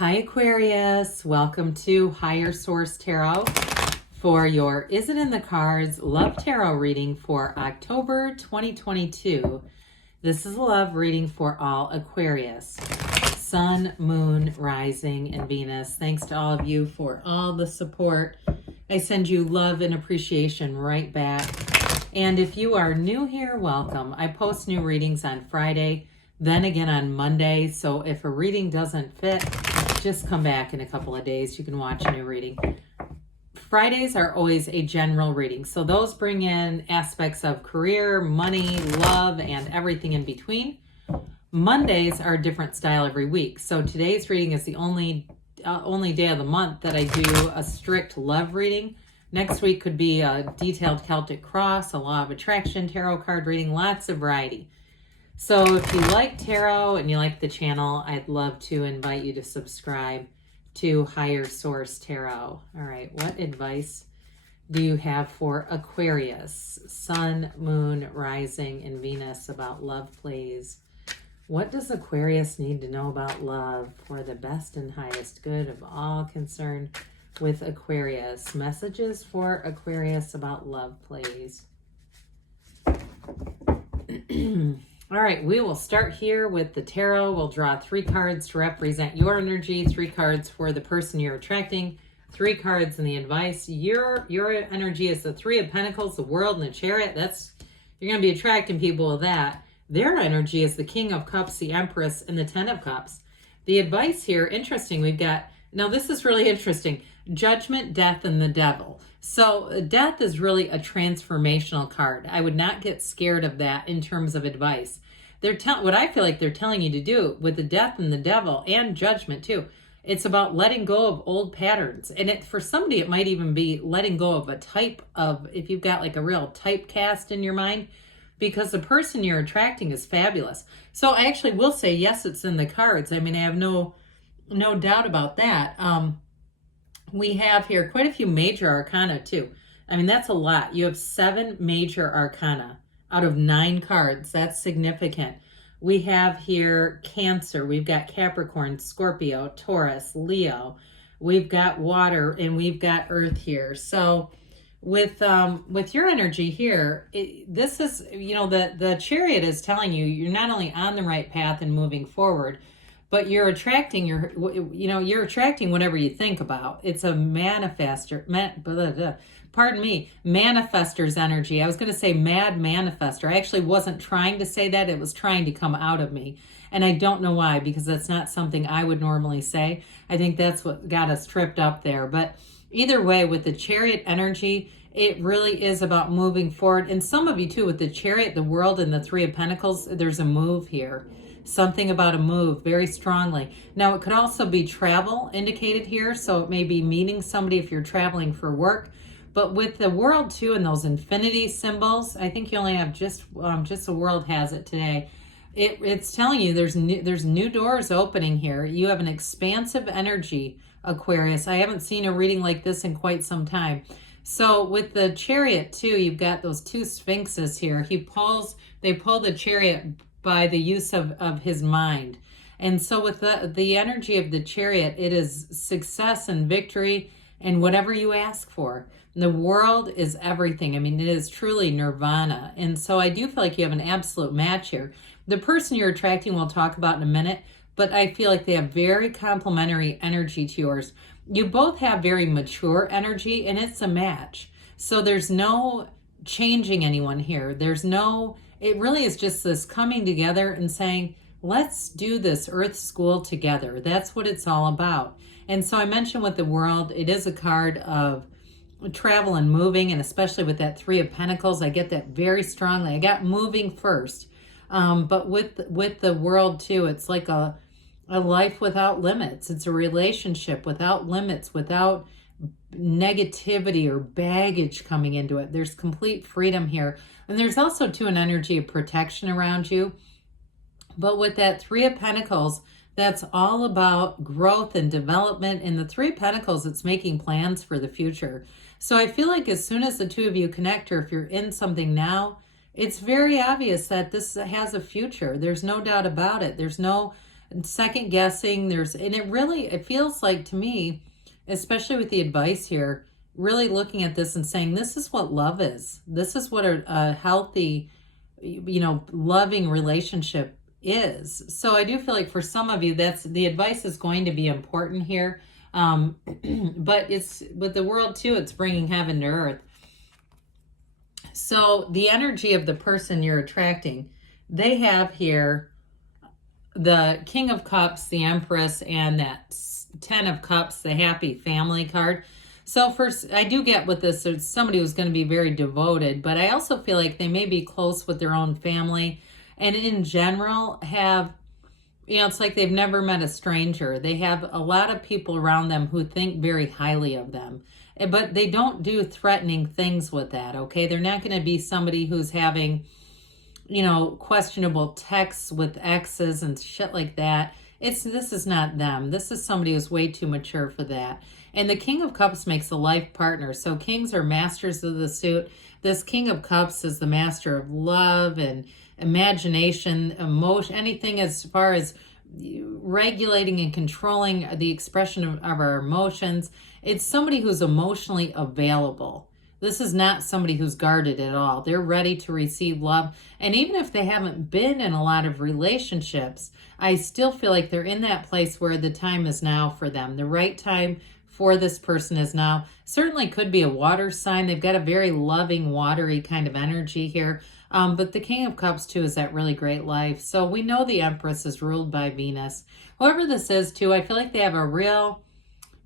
Hi Aquarius, welcome to Higher Source Tarot for your Is It in the Cards Love Tarot reading for October 2022. This is a love reading for all Aquarius, Sun, Moon, Rising, and Venus. Thanks to all of you for all the support. I send you love and appreciation right back. And if you are new here, welcome. I post new readings on Friday, then again on Monday. So if a reading doesn't fit, just come back in a couple of days. You can watch a new reading. Fridays are always a general reading. So those bring in aspects of career, money, love, and everything in between. Mondays are a different style every week. So today's reading is the only day of the month that I do a strict love reading. Next week could be a detailed Celtic cross, a law of attraction, tarot card reading, lots of variety. So if you like tarot and you like the channel, I'd love to invite you to subscribe to Higher Source Tarot. All right, what advice do you have for Aquarius, Sun, Moon, Rising, and Venus about love, please? What does Aquarius need to know about love for the best and highest good of all concerned with Aquarius? Messages for Aquarius about love, please. All right, we will start here with the tarot. We'll draw 3 cards to represent your energy, 3 cards for the person you're attracting, 3 cards in the advice. Your energy is the 3 of Pentacles, the World, and the Chariot. You're going to be attracting people with that. Their energy is the King of Cups, the Empress, and the 10 of Cups. The advice here, interesting, we've got, now this is really interesting, Judgment, Death, and the Devil. So death is really a transformational card. I would not get scared of that in terms of advice. What I feel like they're telling you to do with the Death and the Devil and Judgment too, it's about letting go of old patterns. And for somebody, it might even be letting go of a type of, if you've got like a real typecast in your mind, because the person you're attracting is fabulous. So I actually will say, yes, it's in the cards. I mean, I have no doubt about that. We have here quite a few major arcana too. I mean, that's a lot. You have 7 major arcana out of 9 cards. That's significant. We have here Cancer. We've got Capricorn, Scorpio, Taurus, Leo. We've got water and we've got earth here. So with your energy here, this is, the Chariot is telling you you're not only on the right path and moving forward, but you're attracting you're attracting whatever you think about. It's a manifester's energy. I was going to say mad manifester. I actually wasn't trying to say that. It was trying to come out of me. And I don't know why, because that's not something I would normally say. I think that's what got us tripped up there. But either way, with the Chariot energy, it really is about moving forward. And some of you too, with the Chariot, the World, and the 3 of Pentacles, there's a move here. Something about a move very strongly. Now, it could also be travel indicated here. So it may be meeting somebody if you're traveling for work. But with the World too, and those infinity symbols, I think you only have just the World has it today. It's telling you there's new doors opening here. You have an expansive energy, Aquarius. I haven't seen a reading like this in quite some time. So with the Chariot too, you've got those 2 sphinxes here. They pull the Chariot by the use of his mind. And so with the energy of the Chariot, it is success and victory and whatever you ask for. The World is everything. I mean, it is truly nirvana. And so I do feel like you have an absolute match here. The person you're attracting we'll talk about in a minute, but I feel like they have very complementary energy to yours. You both have very mature energy, and it's a match. So there's no changing anyone here. It really is just this coming together and saying, let's do this Earth School together. That's what it's all about. And so I mentioned with the World, it is a card of travel and moving, and especially with that 3 of Pentacles, I get that very strongly. I got moving first. But with the World too, it's like a life without limits. It's a relationship without limits, without negativity or baggage coming into it. There's complete freedom here. And there's also too an energy of protection around you. But with that 3 of Pentacles, that's all about growth and development. In the 3 of Pentacles, it's making plans for the future. So I feel like as soon as the 2 of you connect, or if you're in something now, it's very obvious that this has a future. There's no doubt about it. There's no and second guessing. And it feels like to me, especially with the advice here, really looking at this and saying, this is what love is. This is what a healthy, loving relationship is. So I do feel like for some of you, that's the advice is going to be important here. But it's with the world too, it's bringing heaven to earth. So the energy of the person you're attracting, they have here the King of Cups, the Empress, and that 10 of Cups, the happy family card. So first, I do get with this, there's somebody who's going to be very devoted, but I also feel like they may be close with their own family, and in general have, it's like they've never met a stranger. They have a lot of people around them who think very highly of them, but they don't do threatening things with that, okay? They're not going to be somebody who's having, questionable texts with exes and shit like that. This is not them. This is somebody who's way too mature for that. And the King of Cups makes a life partner. So kings are masters of the suit. This King of Cups is the master of love and imagination, emotion, anything as far as regulating and controlling the expression of our emotions. It's somebody who's emotionally available. This is not somebody who's guarded at all. They're ready to receive love. And even if they haven't been in a lot of relationships, I still feel like they're in that place where the time is now for them. The right time for this person is now. Certainly could be a water sign. They've got a very loving, watery kind of energy here. But the King of Cups, too, is that really great life. So we know the Empress is ruled by Venus. Whoever this is, too, I feel like they have a real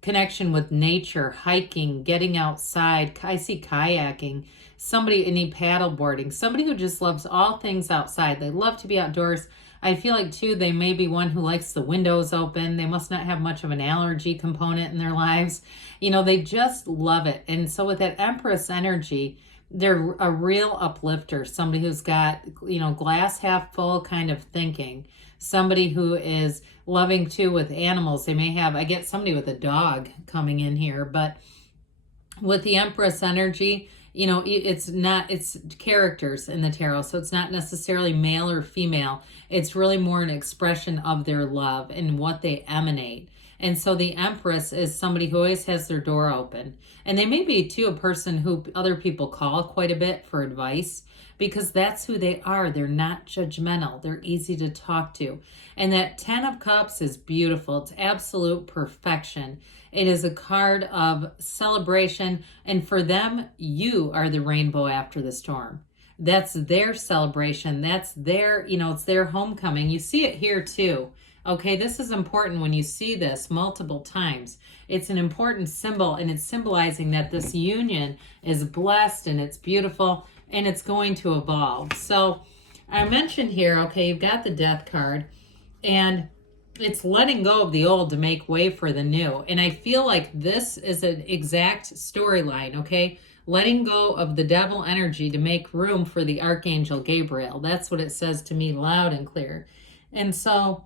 connection with nature, hiking, getting outside. I see kayaking, any paddle boarding, somebody who just loves all things outside. They love to be outdoors. I feel like, too, they may be one who likes the windows open. They must not have much of an allergy component in their lives. They just love it. And so with that Empress energy, they're a real uplifter, somebody who's got, glass half full kind of thinking, somebody who is loving too with animals. I get somebody with a dog coming in here, but with the Empress energy, it's characters in the tarot. So it's not necessarily male or female. It's really more an expression of their love and what they emanate. And so the Empress is somebody who always has their door open. And they may be, too, a person who other people call quite a bit for advice because that's who they are. They're not judgmental. They're easy to talk to. And that 10 of Cups is beautiful. It's absolute perfection. It is a card of celebration. And for them, you are the rainbow after the storm. That's their celebration. That's their, it's their homecoming. You see it here, too. Okay, this is important when you see this multiple times. It's an important symbol, and it's symbolizing that this union is blessed and it's beautiful and it's going to evolve. So I mentioned here, okay, you've got the Death card, and it's letting go of the old to make way for the new. And I feel like this is an exact storyline, okay? Letting go of the devil energy to make room for the Archangel Gabriel. That's what it says to me loud and clear. And so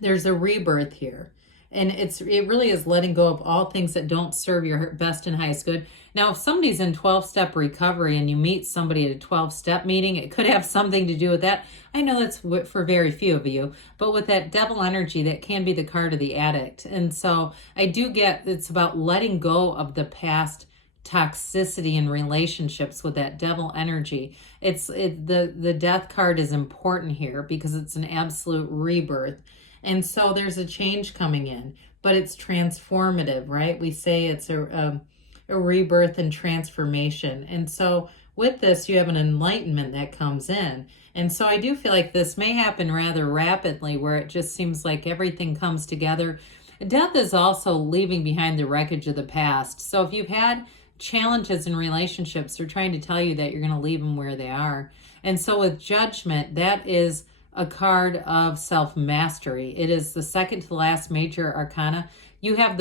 there's a rebirth here, and it really is letting go of all things that don't serve your best and highest good. Now, if somebody's in 12-step recovery and you meet somebody at a 12-step meeting, it could have something to do with that. I know that's for very few of you, but with that devil energy, that can be the card of the addict. And so I do get it's about letting go of the past toxicity in relationships with that devil energy. The Death card is important here because it's an absolute rebirth. And so there's a change coming in, but it's transformative, right? We say it's a rebirth and transformation. And so with this, you have an enlightenment that comes in. And so I do feel like this may happen rather rapidly, where it just seems like everything comes together. Death is also leaving behind the wreckage of the past. So if you've had challenges in relationships, they're trying to tell you that you're going to leave them where they are. And so with Judgment, that is a card of self-mastery. It is the second to last major arcana. You have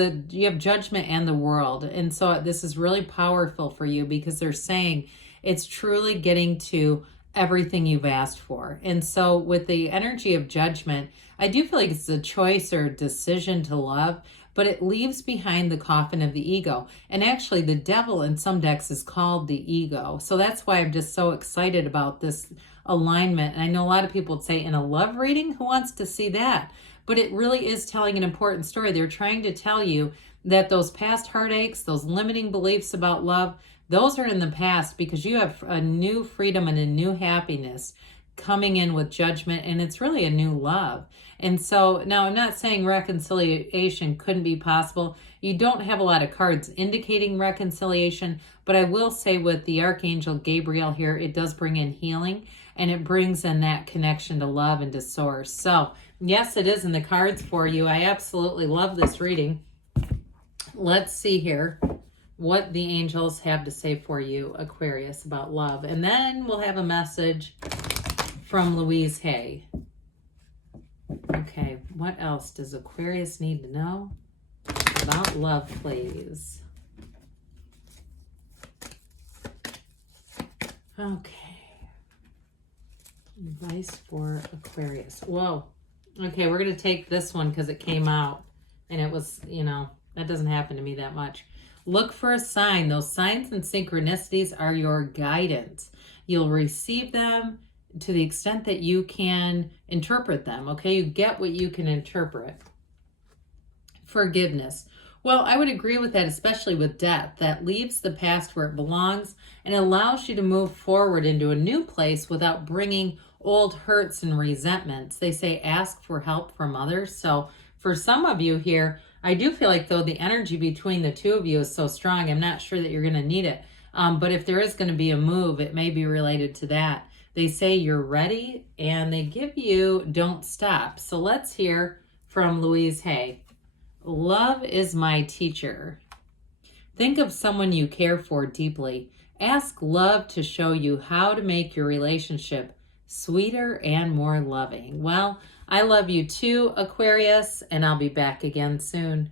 Judgment and the World. And so this is really powerful for you because they're saying it's truly getting to everything you've asked for. And so with the energy of Judgment, I do feel like it's a choice or decision to love, but it leaves behind the coffin of the ego. And actually the devil in some decks is called the ego. So that's why I'm just so excited about this alignment. And I know a lot of people would say, in a love reading, who wants to see that? but it really is telling an important story. They're trying to tell you that those past heartaches, those limiting beliefs about love, those are in the past because you have a new freedom and a new happiness coming in with judgment, and it's really a new love. And so now I'm not saying reconciliation couldn't be possible. You don't have a lot of cards indicating reconciliation, but I will say with the Archangel Gabriel here, it does bring in healing, and it brings in that connection to love and to source. So yes, it is in the cards for you. I absolutely love this reading. Let's see here what the angels have to say for you, Aquarius, about love. And then we'll have a message from Louise Hay. Okay, what else does Aquarius need to know about love, please? Okay. Advice for Aquarius. Whoa. Okay, we're going to take this one because it came out and it was, you know, that doesn't happen to me that much. Look for a sign. Those signs and synchronicities are your guidance. You'll receive them to the extent that you can interpret them, okay? You get what you can interpret. Forgiveness. Well, I would agree with that, especially with death. That leaves the past where it belongs and allows you to move forward into a new place without bringing old hurts and resentments. They say ask for help from others. So for some of you here, I do feel like, though, the energy between the two of you is so strong, I'm not sure that you're going to need it. But if there is going to be a move, it may be related to that. They say you're ready, and they give you don't stop. So let's hear from Louise Hay. Love is my teacher. Think of someone you care for deeply. Ask love to show you how to make your relationship sweeter and more loving. Well, I love you too, Aquarius, and I'll be back again soon.